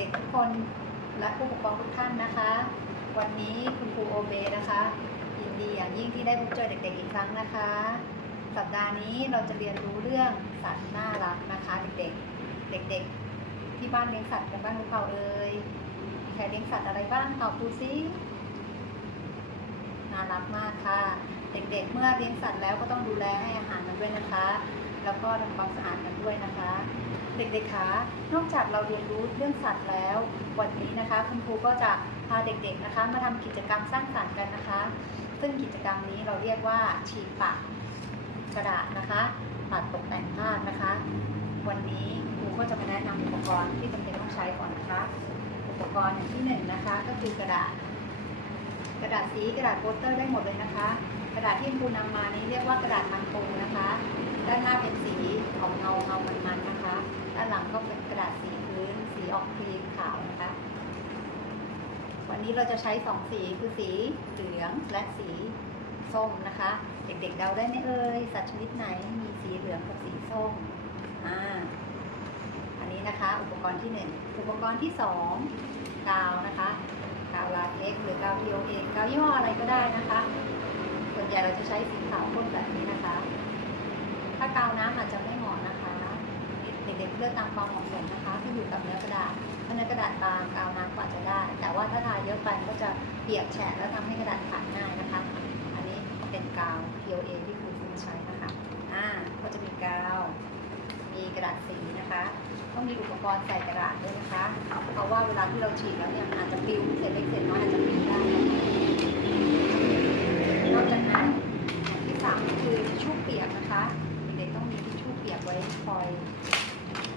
ด็กๆทุกคนและผู้ปกครองทุกท่านนะคะวันนี้คุณครูโอเบนะคะยินดีอย่างยิ่งที่ได้พบเจอเด็กๆอีกครั้งนะคะสัปดาห์นี้เราจะเรียนรู้เรื่องสัตว์น่ารักนะคะเด็กๆที่บ้านเลี้ยงสัตว์กันบ้างหรือเปล่าเอ่ยใครเลี้ยงสัตว์อะไรบ้างตอบดูสิน่ารักมากค่ะเด็กๆเมื่อเลี้ยงสัตว์แล้วก็ต้องดูแลให้อาหารมันด้วยนะคะแล้วก็ทำความสะอาดมันด้วยนะคะเด็กๆคะนอกจากเราเรียนรู้เรื่องสัตว์แล้ววันนี้นะคะคุณครูก็จะพาเด็กๆนะคะมาทำกิจกรรมสร้างสรรค์กันนะคะซึ่งกิจกรรมนี้เราเรียกว่าฉีกปากกระดาษนะคะตัดตกแต่งภาพนะคะวันนี้ครูก็จะมาแนะนำอุปกรณ์ที่จำเป็นต้องใช้ก่อนนะคะอุปกรณ์อย่างที่1นะคะก็คือกระดาษสีกระดาษโปสเตอร์ได้หมดเลยนะคะกระดาษที่ครูนำมานี้เรียกว่ากระดาษทางตรงนะคะด้านหน้าเป็นสีของเงามันๆนะคะด้านหลังก็เป็นกระดาษสีพื้นสีออกครีมขาวนะคะวันนี้เราจะใช้2สีคือสีเหลืองและสีส้มนะคะเด็กๆเดาได้ไหมเอ่ยสัตว์ชนิดไหนมีสีเหลืองกับสีส้มอันนี้นะคะอุปกรณ์ที่1อุปกรณ์ที่2กาวนะคะกาวลาเท็กซ์หรือกาว POA กาวยี่ห้ออะไรก็ได้นะคะส่วนใหญ่เราจะใช้สีขาวพ่นแบบนี้นะคะถ้ากาวน้ำอาจจะไม่เหมาะนะคะเด็กๆเลือกตามความเหมาะสมนะคะที่อยู่กับเนื้อกระดาษถ้าเนื้อกระดาษบางกาวน้ำก็อาจจะได้แต่ว่าถ้าทาเยอะไปก็จะเปียกแฉะแล้วทำให้กระดาษขาดง่ายนะคะอันนี้เป็นกาว POA ที่ครูใช้นะคะก็จะมีกาวมีกระดาษสีนะคะต้องมีอุปกรณ์ใส่กระดาษด้วยนะคะเพราะว่าเวลาที่เราฉีกแล้วเนี่ยอาจจะปลิวเศษเล็กเศษน้อยอาจจะปลิวได้นะคะนอกจากนั้นอย่างที่3คือทิชชู่เปียกนะคะเด็กๆต้องมีทิชชู่เปียกไว้คอย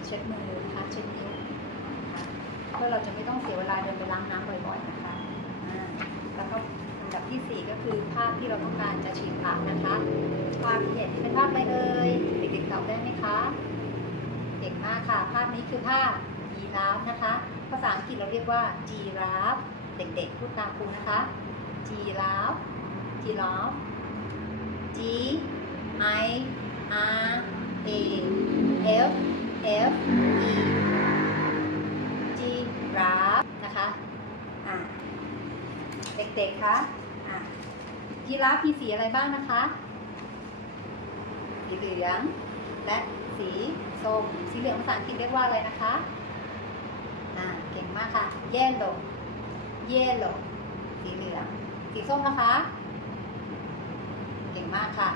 เช็ดมือนะคะเช็ดนิ้วนะคะเพื่อเราจะไม่ต้องเสียเวลาเดินไปล้างน้ำบ่อยๆนะคะแล้วก็อันดับที่4ก็คือภาพที่เราต้องการจะฉีกปากนะคะภาพที่เห็นเป็นภาพอะไรเอ่ยเด็กๆตอบได้ไหมคะเก่งมากค่ะภาพนี้คือภาพยีราฟนะคะภาษาอังกฤษเราเรียกว่าจีราฟเด็กๆพูดตามครูนะคะจีราฟG I R A F F E จีราฟนะคะเด็กๆคะยีราฟมีสีอะไรบ้างนะคะสีเหลืองและสีส้มสีเหลืองภาษาอังกฤษเรียกว่าอะไรนะคะเก่งมากค่ะ yellow สีเหลืองสีส้มนะคะเก่งมากค่ะ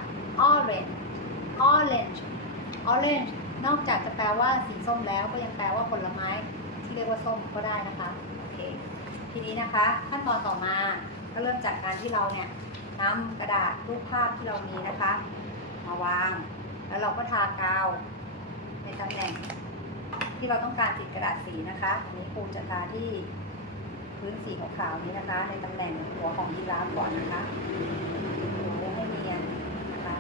orange นอกจากจะแปลว่าสีส้มแล้วก็ยังแปลว่าผลไม้ที่เรียกว่าส้มก็ได้นะคะโอเคทีนี้นะคะขั้นตอนต่อมาก็เริ่มจากการที่เราเนี่ยนำกระดาษรูปภาพที่เรามีนะคะมาวางแล้วเราก็ทากาวในตำแหน่งที่เราต้องการติดกระดาษสีนะคะอันนี้ครูจะทาที่พื้นสีขาวๆนี้นะคะในตำแหน่งหัวของยีราฟก่อนนะคะให้เนียนนะคะ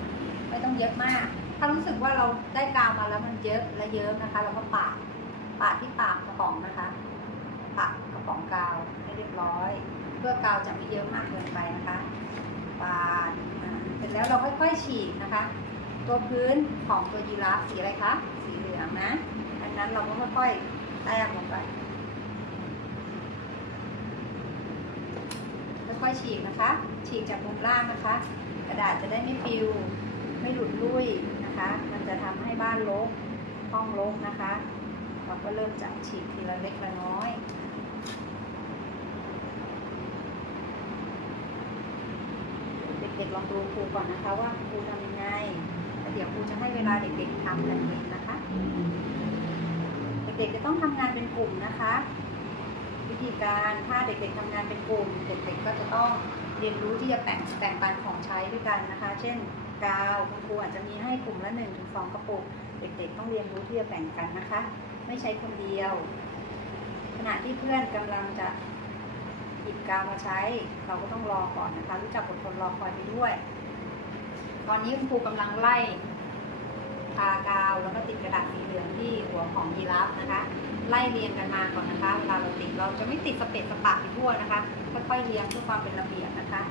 ไม่ต้องเยอะมากถ้ารู้สึกว่าเราได้กาวมาแล้วมันเยอะและเยิ้มนะคะเราก็ปาดที่ปากกระป๋องนะคะปากกระป๋องกาวให้เรียบร้อยเพื่อกาวจะไม่เยอะมากเกินไปนะคะปาดเสร็จแล้วเราค่อยๆฉีกนะคะตัวพื้นของตัวยีราฟสีอะไรคะสีเหลืองนะดังนั้นเราก็ค่อยๆแต้มลงไปค่อยๆฉีกนะคะฉีกจากมุมล่างนะคะกระดาษจะได้ไม่ปลิวไม่หลุดลุ่ยนะคะมันจะทำให้บ้านรกห้องรกนะคะเราก็เริ่มจากฉีกทีละเล็กละน้อยเด็กๆลองดูครูก่อนนะคะว่าครูทำยังไงแล้วเดี๋ยวครูจะให้เวลาเด็กๆทำกันเองนะคะเด็กๆจะต้องทำงานเป็นกลุ่มนะคะวิธีการถ้าเด็กๆทำงานเป็นกลุ่มเด็กๆก็จะต้องเรียนรู้ที่จะแบ่งปันของใช้ด้วยกันนะคะเช่นกาวคุณครูอาจจะมีให้กลุ่มละ 1-2 กระปุกเด็กๆต้องเรียนรู้ที่จะแบ่งกันนะคะไม่ใช้คนเดียวขณะที่เพื่อนกำลังจะหยิบกาวมาใช้เราก็ต้องรอก่อนนะคะรู้จักอดทนรอคอยไปด้วยตอนนี้คุณครูกำลังไล่ทากาวแล้วก็ติดกระดาษสีเหลืองที่หัวของยีราฟนะคะไล่เรียงกันมาก่อนนะคะเวลาเราติดเราจะไม่ติดสเปะสปะไปทั่วนะคะค่อยๆเรียงเพื่อความเป็นระเบียบนะคะ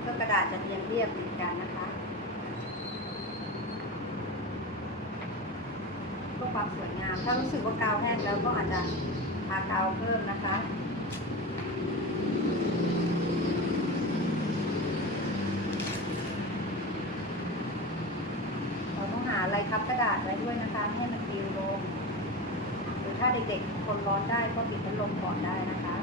เพื่อกระดาษจะเรียงเรียบติดกันนะคะเพื่อความสวยงามถ้ารู้สึกว่ากาวแห้งแล้วก็อาจจะท ากาวเพิ่มนะคะเราต้องหาอะไรทับกระดาษไว้ด้วยนะคะให้มันปลิวลงหรือถ้าเด็กๆทนร้อนได้ก็ปิดพัดลมก่อนได้นะคะ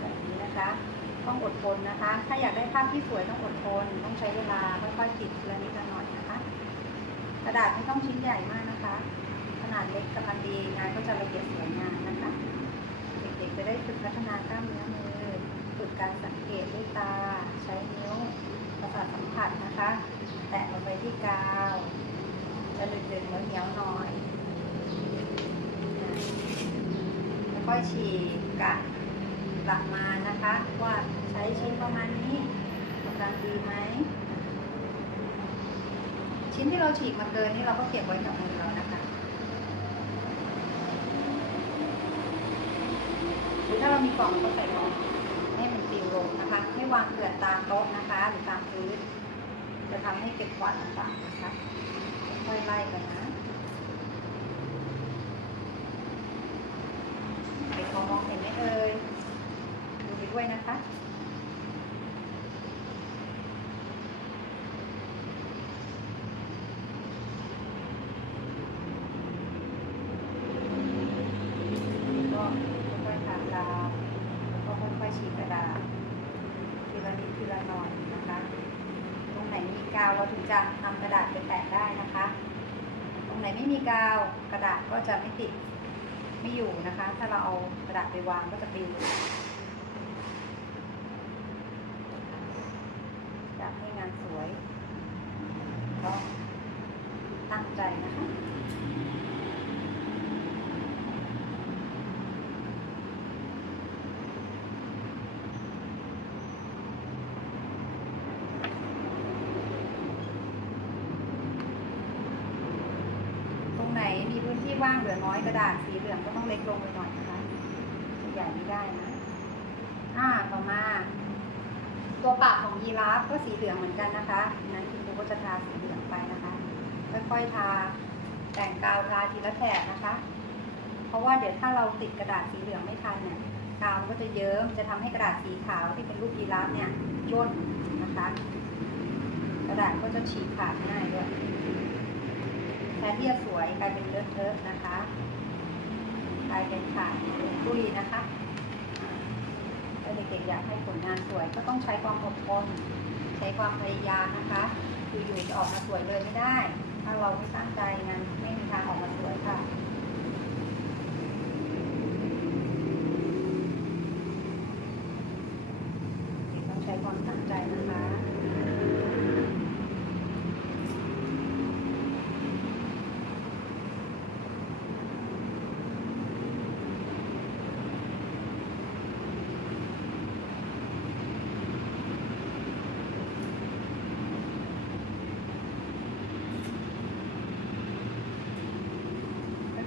แบบนี้นะคะต้องอดทนนะคะถ้าอยากได้ภาพที่สวยต้องอดทนต้องใช้เวลาค่อยๆติดทีละนิดละหน่อยนะคะกระดาษไม่ต้องชิ้นใหญ่มากนะคะขนาดเล็กกำลังดีงานก็จะละเอียดสวยงามนะคะเด็กๆจะได้ฝึกพัฒนากล้ามเนื้อมือฝึกการสังเกตด้วยตาใช้นิ้วประสาทสัมผัสนะคะแตะลงไปที่กาวจะดึงๆเหนียวๆหน่อยแล้วก็ฉีกกะหลักมานะคะว่าใช้ชิ้นประมาณนี้กำลังดีไหมชิ้นที่เราฉีกมาเกินนี่เราก็เก็บไว้กับมือเรานะคะหรือถ้าเรามีกล่องก็ใส่กล่องให้มันปลิวลงนะคะไม่วางเกลื่อนตามโต๊ะนะคะหรือตามพื้นจะทำให้เก็บควันต่างๆนะคะค่อยๆไล่กันนะเด็กมองเห็นไหมเอ่ยดูไปด้วยนะคะก็ค่อยๆทาดาวก็ค่อยๆฉีกกระดาษทีละนิดทีละหน่อยนะคะตรงไหนมีกาวเราถึงจะทำกระดาษไปแตะได้นะคะตรงไหนไม่มีกาวกระดาษก็จะไม่ติดไม่อยู่นะคะถ้าเราเอากระดาษไปวางก็จะปลิวอยากให้งานสวยก็ตั้งใจนะคะไหนมีพื้นที่ว่างเหลือน้อยกระดาษสีเหลืองก็ต้องเล็กลงไปหน่อยนะคะใหญ่ไม่ได้นะต่อมาตัวปากของยีราฟก็สีเหลืองเหมือนกันนะคะนั้นคุณครูก็จะทาสีเหลืองไปนะคะค่อยๆทาแต่งกาวทาทีละแถบนะคะเพราะว่าเดี๋ยวถ้าเราติดกระดาษสีเหลืองไม่ทันเนี่ยกาวก็จะเยิ้มจะทำให้กระดาษสีขาวที่เป็นรูปยีราฟเนี่ยย่นนะคะกระดาษก็จะฉีกขาดง่ายด้วยแทนที่จะสวยกลายเป็นเลอะเทอะนะคะกลายเป็นขาดตุยนะคะถ้าเด็กๆอยากให้ผลงานสวยก็ต้องใช้ความอดทนใช้ความพยายามนะคะคืออยู่จะออกมาสวยเลยไม่ได้ถ้าเราไม่ตั้งใจงานไม่มีทางออกมาสวยค่ะต้องใช้ความตั้งใจนะคะ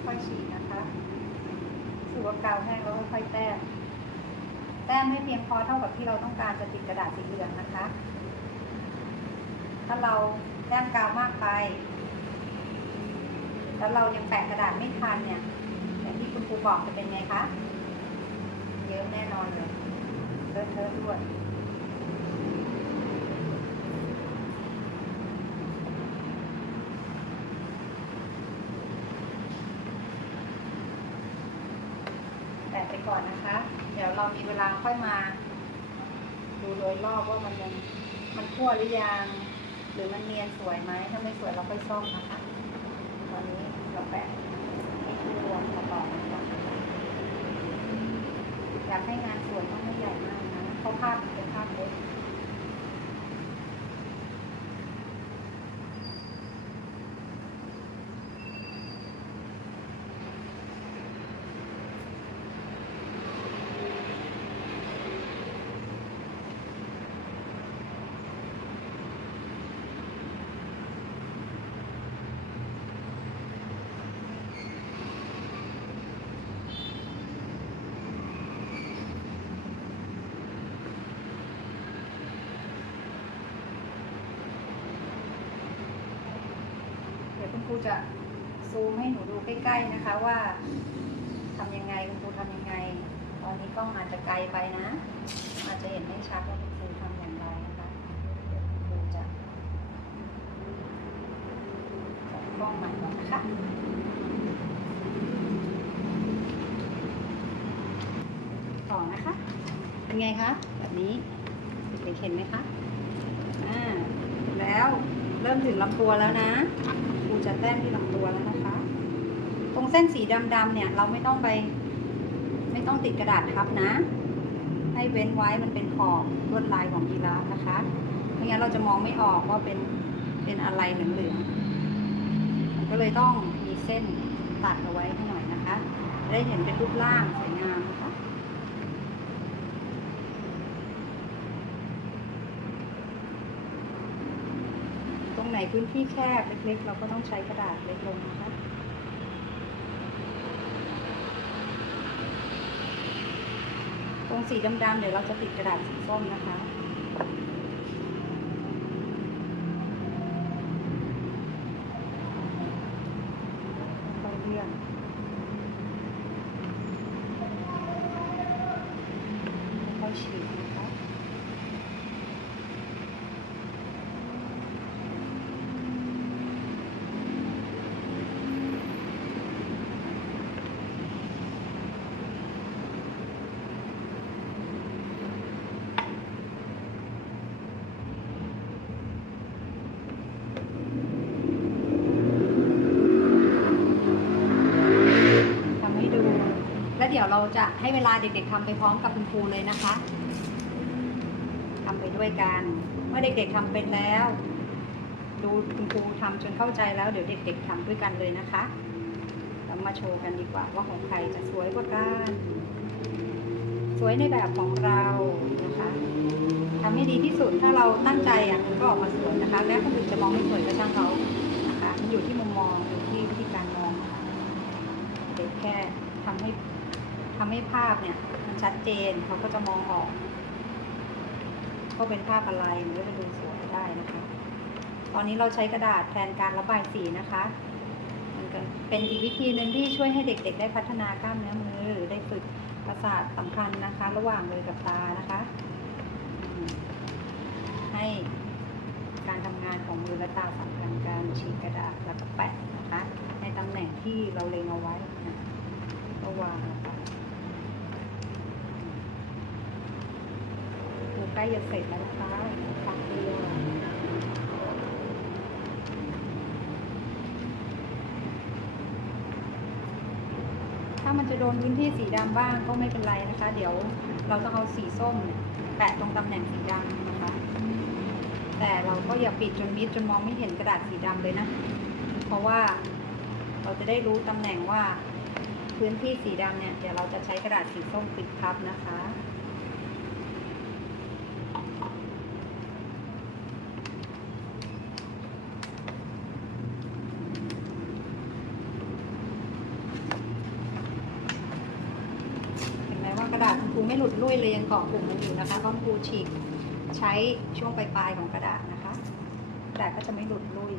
ค่อยๆฉีดนะคะสูว่ากาวแห้งแล้วค่อยๆแต้มให้เพียงพอเท่ากับที่เราต้องการจะติดกระดาษสีเหลืองนะคะถ้าเราแต้มกาวมากไปแล้วเรายังแปะกระดาษไม่ทันเนี่ยอย่างที่คุณครูบอกจะเป็นไงคะเยอะแน่นอนเลยเลอะเทอะด้วยไปก่อนนะคะเดี๋ยวเรามีเวลาค่อยมาดูโดยรอบว่ามันทั่วหรือยังหรือมันเนียนสวยไหมถ้าไม่สวยเราค่อยซ่อมนะคะตอนนี้เราแปะให้ทั่วต่อนะคะอยากให้งานสวยต้องไม่ใหญ่มากนะเพราะภาพเป็นภาพเล็ก จะซูมให้หนูดูใกล้ๆนะคะว่าทำยังไงคุณครูทำยังไงตอนนี้กล้องอาจจะไกลไปนะอาจจะเห็นไม่ชัดว่าคุณครูทำอย่างไรนะคะเดี๋ยวคุณครูจะส่องกล้องใหม่ก่อนนะคะต่อนะคะเป็นไงคะแบบนี้เด็กๆเห็นไหมคะแล้วเริ่มถึงลำตัวแล้วนะครูจะแต้มที่ลำตัวแล้วนะคะตรงเส้นสีดำๆเนี่ยเราไม่ต้องติดกระดาษทับนะให้เว้นไว้มันเป็นขอบลวดลายของยีราฟนะคะไม่งั้นเราจะมองไม่ออกว่าเป็นอะไรเหลืองๆมันก็เลยต้องมีเส้นตัดเอาไว้ให้หน่อยนะคะได้เห็นเป็นรูปร่างสวยงามนะคะตรงไหนพื้นที่แคบเล็กๆเราก็ต้องใช้กระดาษเล็กลงนะคะตรงสีดำๆเดี๋ยวเราจะติดกระดาษสีส้มนะคะค่อยเลื่อนค่อยฉีกนะคะแล้วเดี๋ยวเราจะให้เวลาเด็กๆทำไปพร้อมกับคุณครูเลยนะคะทำไปด้วยกันเมื่อเด็กๆทำเป็นแล้วดูคุณครูทำจนเข้าใจแล้วเดี๋ยวเด็กๆทำด้วยกันเลยนะคะเรามาโชว์กันดีกว่าว่าของใครจะสวยกว่ากันสวยในแบบของเรานะคะทำให้ดีที่สุดถ้าเราตั้งใจมันก็ออกมาสวยนะคะแล้วคนอื่นจะมองไม่สวยก็ช่างเขานะคะมันอยู่ที่มุมมองอยู่ที่วิธีการมองนะคะเด็กแค่ทำให้ภาพเนี่ยมันชัดเจนเขาก็จะมองออกว่าเป็นภาพอะไรมันก็จะดูสวยได้นะคะตอนนี้เราใช้กระดาษแทนการระบายสีนะคะมันก็เป็นอีกวิธีหนึ่งที่ช่วยให้เด็กๆได้พัฒนากล้ามเนื้อมือได้ฝึกประสาทสัมพันธ์นะคะระหว่างมือกับตานะคะให้การทำงานของมือและตาสัมพันธ์กันฉีกกระดาษแล้วก็แปะนะคะในตำแหน่งที่เราเล็งเอาไว้ระหว่างใกล้จะเสร็จแล้วนะคะปักเดียวถ้ามันจะโดนพื้นที่สีดำบ้างก็ไม่เป็นไรนะคะเดี๋ยวเราจะเอาสีส้มแปะตรงตำแหน่งสีดำนะคะแต่เราก็อย่าปิดจนมิดจนมองไม่เห็นกระดาษสีดำเลยนะเพราะว่าเราจะได้รู้ตำแหน่งว่าพื้นที่สีดำเนี่ยเดี๋ยวเราจะใช้กระดาษสีส้มปิดทับนะคะกระดาษคุณครูไม่หลุดลุ่ยเลยยังเกาะกลุ่มมันอยู่นะคะเพราะคุณครูฉีกใช้ช่วงปลายๆของกระดาษนะคะกระดาษก็จะไม่หลุดลุ่ย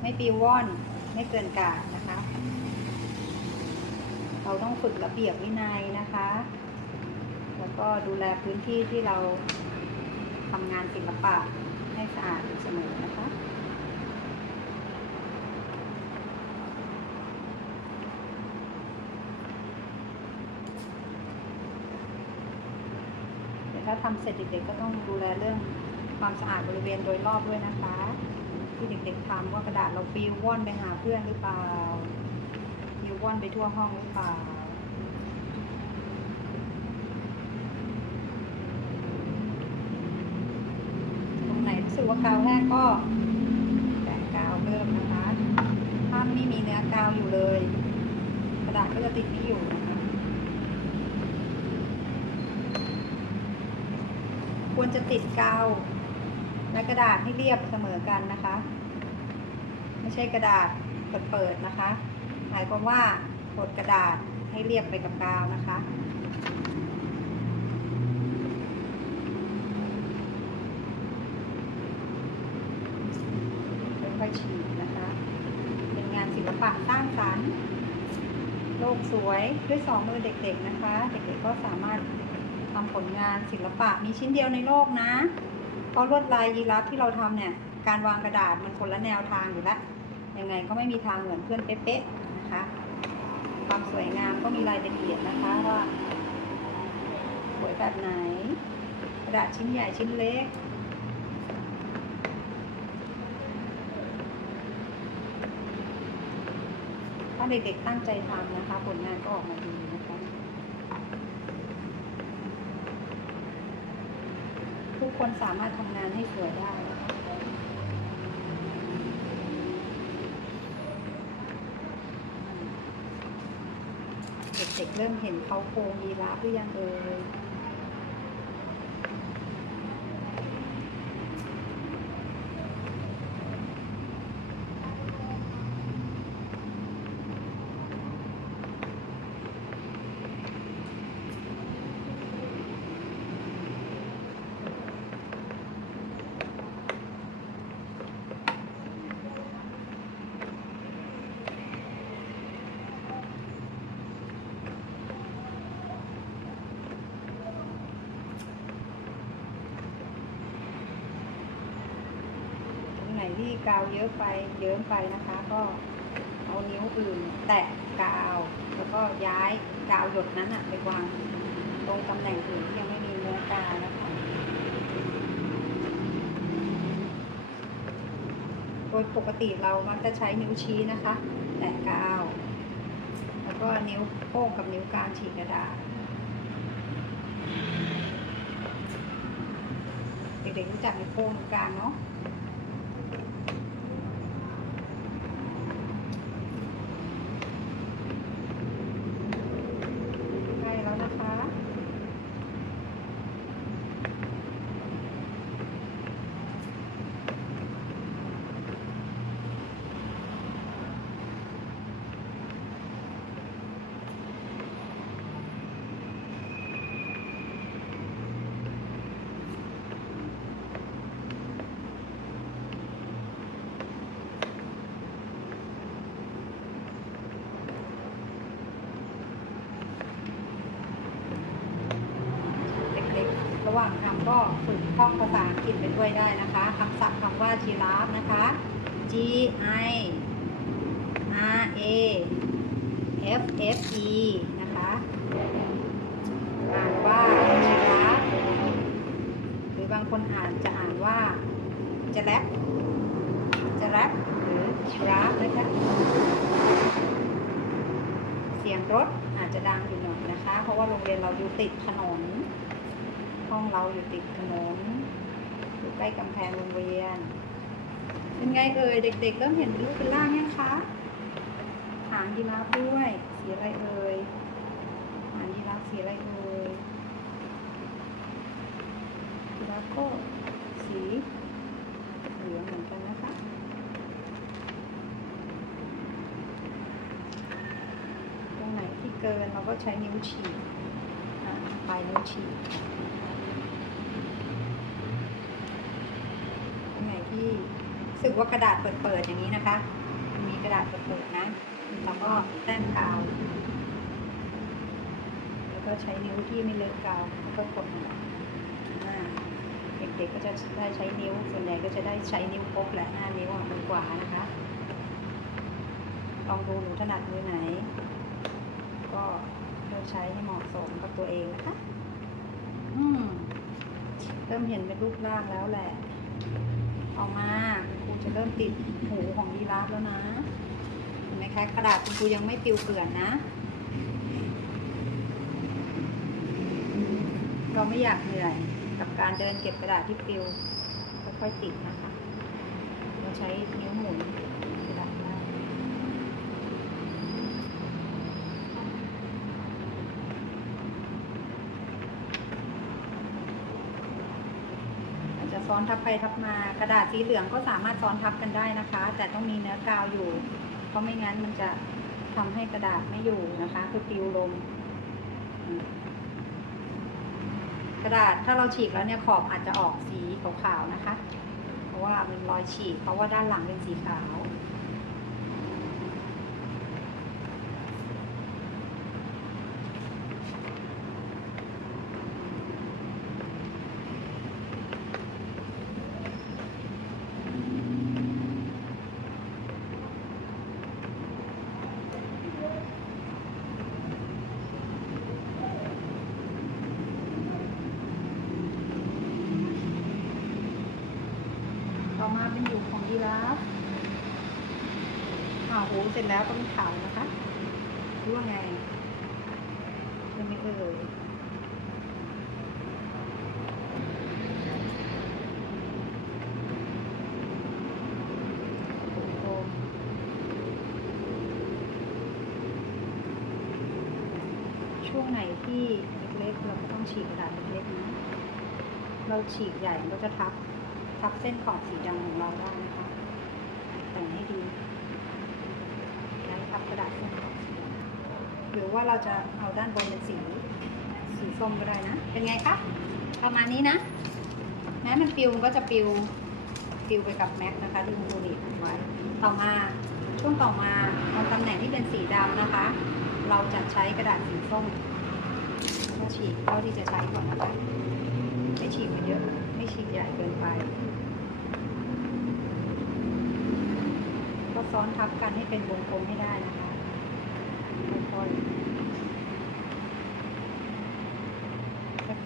ไม่ปลิวว่อนไม่เกินกาดนะคะเราต้องฝึกระเบียบวินัยนะคะแล้วก็ดูแลพื้นที่ที่เราทำงานศิลปะให้สะอาดอยู่เสมอนะคะถ้าทำเสร็จเด็กๆก็ต้องดูแลเรื่องความสะอาดบริเวณโดยรอบด้วยนะคะที่เด็กๆทำว่ากระดาษเราปลิวว่อนไปหาเพื่อนหรือเปล่าปลิวว่อนไปทั่วห้องหรือเปล่าตรงไหนรู้สึกว่ากาวแห้งก็แปะกาวเพิ่มนะคะถ้าไม่มีเนื้อกาวอยู่เลยกระดาษก็จะติดไม่อยู่นะคะควรจะติดกาวและกระดาษให้เรียบเสมอกันนะคะไม่ใช่กระดาษเปิดๆนะคะหมายความว่ากดกระดาษให้เรียบไปกับกาวนะคะค่อยๆฉีกนะคะ ลปะสร้างสรรค์โลกสวยด้วยสองมือเด็กๆนะคะเด็กๆก็สามารถทำผลงานศิลปะมีชิ้นเดียวในโลกนะเพราะลวดลายยีราฟที่เราทำเนี่ยการวางกระดาษมันคนละแนวทางอยู่แล้วยังไงก็ไม่มีทางเหมือนเพื่อนเป๊ะๆนะคะความสวยงามก็มีรายละเอียดนะคะว่าสวยแบบไหนกระดาษชิ้นใหญ่ชิ้นเล็กถ้าเด็กๆตั้งใจทำนะคะผลงานก็ออกมาดีนะคะทุกคนสามารถทำงานให้สวยได้นะคะเด็กๆเริ่มเห็นเขาโครงยีราฟหรือยังเอ่ยที่กาวเยอะไปเยิ้มไปนะคะก็เอานิ้วอื่นแตะกาวแล้วก็ย้ายกาวหยดนั้นไปวางตรงตำแหน่งอื่นที่ยังไม่มีเนื้อกาวนะคะโดยปกติเรามักจะใช้นิ้วชี้นะคะแตะกาวแล้วก็นิ้วโป้งกับนิ้วกลางฉีกกระดาษเด็กๆรู้จักนิ้วโป้งนิ้วกลางเนาะระหว่างทำก็ฝึกท่องภาษาอังกฤษไปด้วยได้นะคะคำศัพท์คำว่าจีราฟนะคะ G I R A F F E นะคะอ่านว่าจีราฟหรือบางคนจะอ่านว่าจแรปหรือจีราฟนะคะเสียงรถอาจจะดังอยู่หน่อยนะคะเพราะว่าโรงเรียนเราอยู่ติดถนนห้องเราอยู่ติดถนนอยู่ใกล้กำแพงโรงเรียนเป็นไงเอ่ยเด็กๆเริ่มเห็นรูปเป็นร่างยังคะหางยีราฟด้วยสีอะไรเอ่ยหางยีราฟสีอะไรเอ่ยยีราฟก็สีเหลืองเหมือนกันนะคะตรงไหนที่เกินเราก็ใช้นิ้วฉีกปลายนิ้วฉีกที่รู้สึกว่ากระดาษเปิดๆอย่างนี้นะคะมีกระดาษเปิดๆนะแล้วก็แต้มกาวแล้วก็ใช้นิ้วที่ไม่เลอะกาวแล้วก็กดเด็กๆก็จะได้ใช้นิ้วส่วนใหญ่ก็จะได้ใช้นิ้วพกแหละ5 นิ้วมือขวานะคะลองดูหนูถนัดมือไหนก็เลือกใช้ให้เหมาะสมกับตัวเองนะคะเริ่มเห็นเป็นรูปร่างแล้วแหละออกมาครูจะเริ่มติดหูของยีราฟแล้วนะเห็นไหมคะกระดาษครูยังไม่ปลิวเกลื่อนนะเราไม่อยากเหนื่อยกับการเดินเก็บกระดาษที่ปลิวค่อยๆติดนะคะเราใช้นิ้วหมุนกระดาษได้ซ้อนทับไปทับมากระดาษสีเหลืองก็สามารถซ้อนทับกันได้นะคะแต่ต้องมีเนื้อกาวอยู่เพราะไม่งั้นมันจะทำให้กระดาษไม่อยู่นะคะคือปลิวลงกระดาษถ้าเราฉีกแล้วเนี่ยขอบอาจจะออกสีขาวๆนะคะเพราะว่ามันรอยฉีกเพราะว่าด้านหลังเป็นสีขาว ยีราฟหูเสร็จแล้วก็เป็นเขานะคะรู้ว่าไงจะไม่ช่วงไหนที่เล็กๆเราก็ต้องฉีกกระดาษเล็กๆนะเราฉีกใหญ่เราจะทับเส้นขอบสีดำของเราได้นะคะแต่งให้ดีใช้ทับกระดาษเส้นขอบสีดำหรือว่าเราจะเอาด้านบนเป็นสีส้มก็ได้นะเป็นไงคะประมาณนี้นะแม้มันปิวมันก็จะปิวไปกับแม็กนะคะที่คุณครูหนีบไว้ต่อมาช่วงต่อมาตรงตำแหน่งที่เป็นสีดำนะคะเราจะใช้กระดาษสีส้มก็ฉีกเท่าที่จะใช้ก่อนนะคะไม่ฉีกมาเยอะไม่ฉีกใหญ่เกินไปก็ซ้อนทับกันให้เป็นวงกลมให้ได้นะคะค่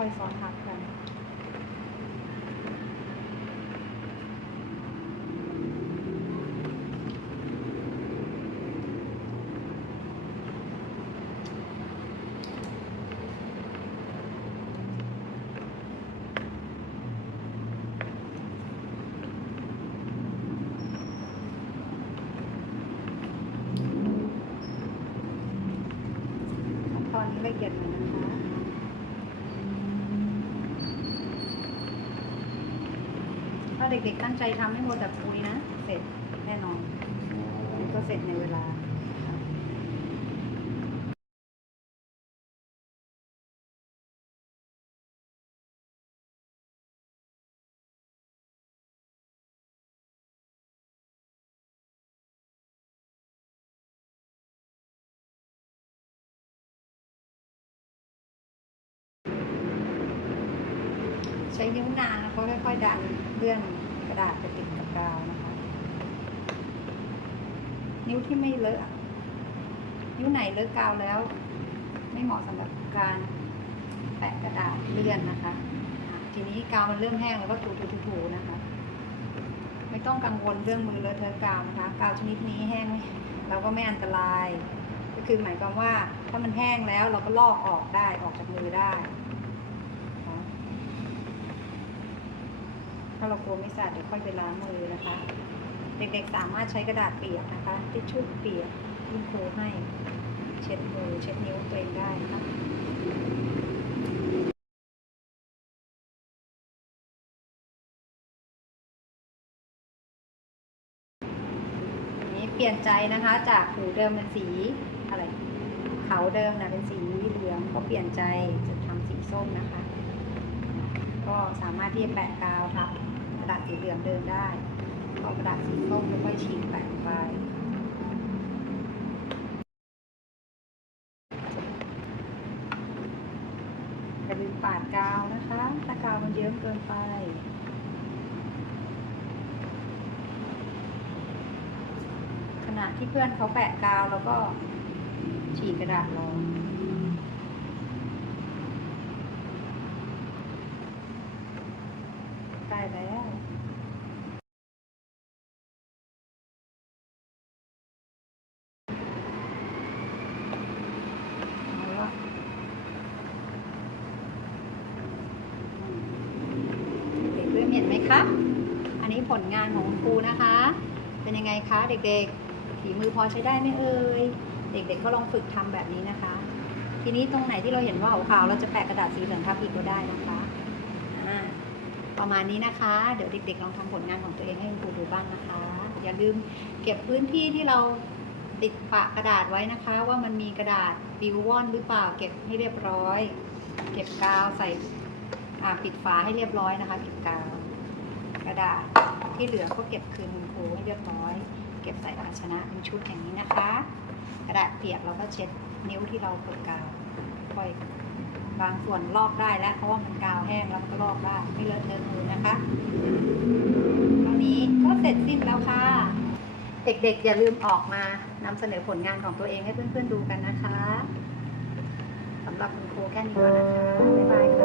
อยๆซ้อนทับกันตอนนี้ละเอียดหน่อยนะคะถ้าเด็กๆตั้งใจทำให้หมดแบบคุยนะเสร็จแน่นอนก็เสร็จในเวลาใช้นิ้วนางแล้วก็ค่อยๆดันเลื่อนกระดาษไปติดกับกาวนะคะนิ้วที่ไม่เลอะนิ้วไหนเลอะกาวแล้วไม่เหมาะสำหรับการแปะกระดาษเลื่อนนะคะทีนี้กาวมันเริ่มแห้งแล้วก็ถูนะคะไม่ต้องกังวลเรื่องมือเลอะเทอะกาวนะคะกาวชนิดนี้แห้งเราก็ไม่อันตรายก็คือหมายความว่าถ้ามันแห้งแล้วเราก็ลอกออกได้ออกจากมือได้ถ้าเรากลัวไม่สะอาดเดี๋ยวค่อยไปล้างมือนะคะเด็กๆสามารถใช้กระดาษเปียกนะคะทิชชู่เปียกที่ครูให้เช็ดมือเช็ดนิ้วตัวเองได้นะคะนี้เปลี่ยนใจนะคะจากหูเดิมเป็นสีอะไรเขาเดิมนะเป็นสีเหลืองก็เปลี่ยนใจจะทำสีส้มนะคะก็สามารถที่จะแปะกาวทับกระดาษสีเหลืองเดิมได้เอากระดาษสีส้มค่อยๆฉีกแปะไปอย่าลืมปาดกาวนะคะถ้ากาวมันเยอะเกินไปขณะที่เพื่อนเขาแปะกาวแล้วก็ฉีกกระดาษลงได้แล้วเห็นไหมคะอันนี้ผลงานของคุณครูนะคะเป็นยังไงคะเด็กๆฝีมือพอใช้ได้ไหมเอ่ยเด็กๆก็ลองฝึกทำแบบนี้นะคะทีนี้ตรงไหนที่เราเห็นว่าขาวๆเราจะแปะกระดาษสีเหลืองทับอีกก็ได้นะคะประมาณนี้นะคะเดี๋ยวเด็กๆลองทำผลงานของตัวเองให้คุณครูดูบ้างนะคะอย่าลืมเก็บพื้นที่ที่เราติดปะกระดาษไว้นะคะว่ามันมีกระดาษปิวว่อนหรือเปล่าเก็บให้เรียบร้อยเก็บกาวใส่ปิดฝาให้เรียบร้อยนะคะปิดกาวกระดาษที่เหลือก็เก็บคืนคุณครูให้เรียบร้อยเก็บใส่ภาชนะเป็นชุดอย่างนี้นะคะกระดาษเปียกเราก็เช็ดนิ้วที่เรากดกาวค่อยบางส่วนลอกได้แล้วเพราะว่ามันกาวแห้งแล้วก็ลอกได้ไม่เลอะเทอะมือนะคะตอนนี้ก็เสร็จสิ้นแล้วค่ะเด็กๆอย่าลืมออกมานำเสนอผลงานของตัวเองให้เพื่อนๆดูกันนะคะสำหรับคุณครูแค่นี้ก่อนนะคะบ๊ายบาย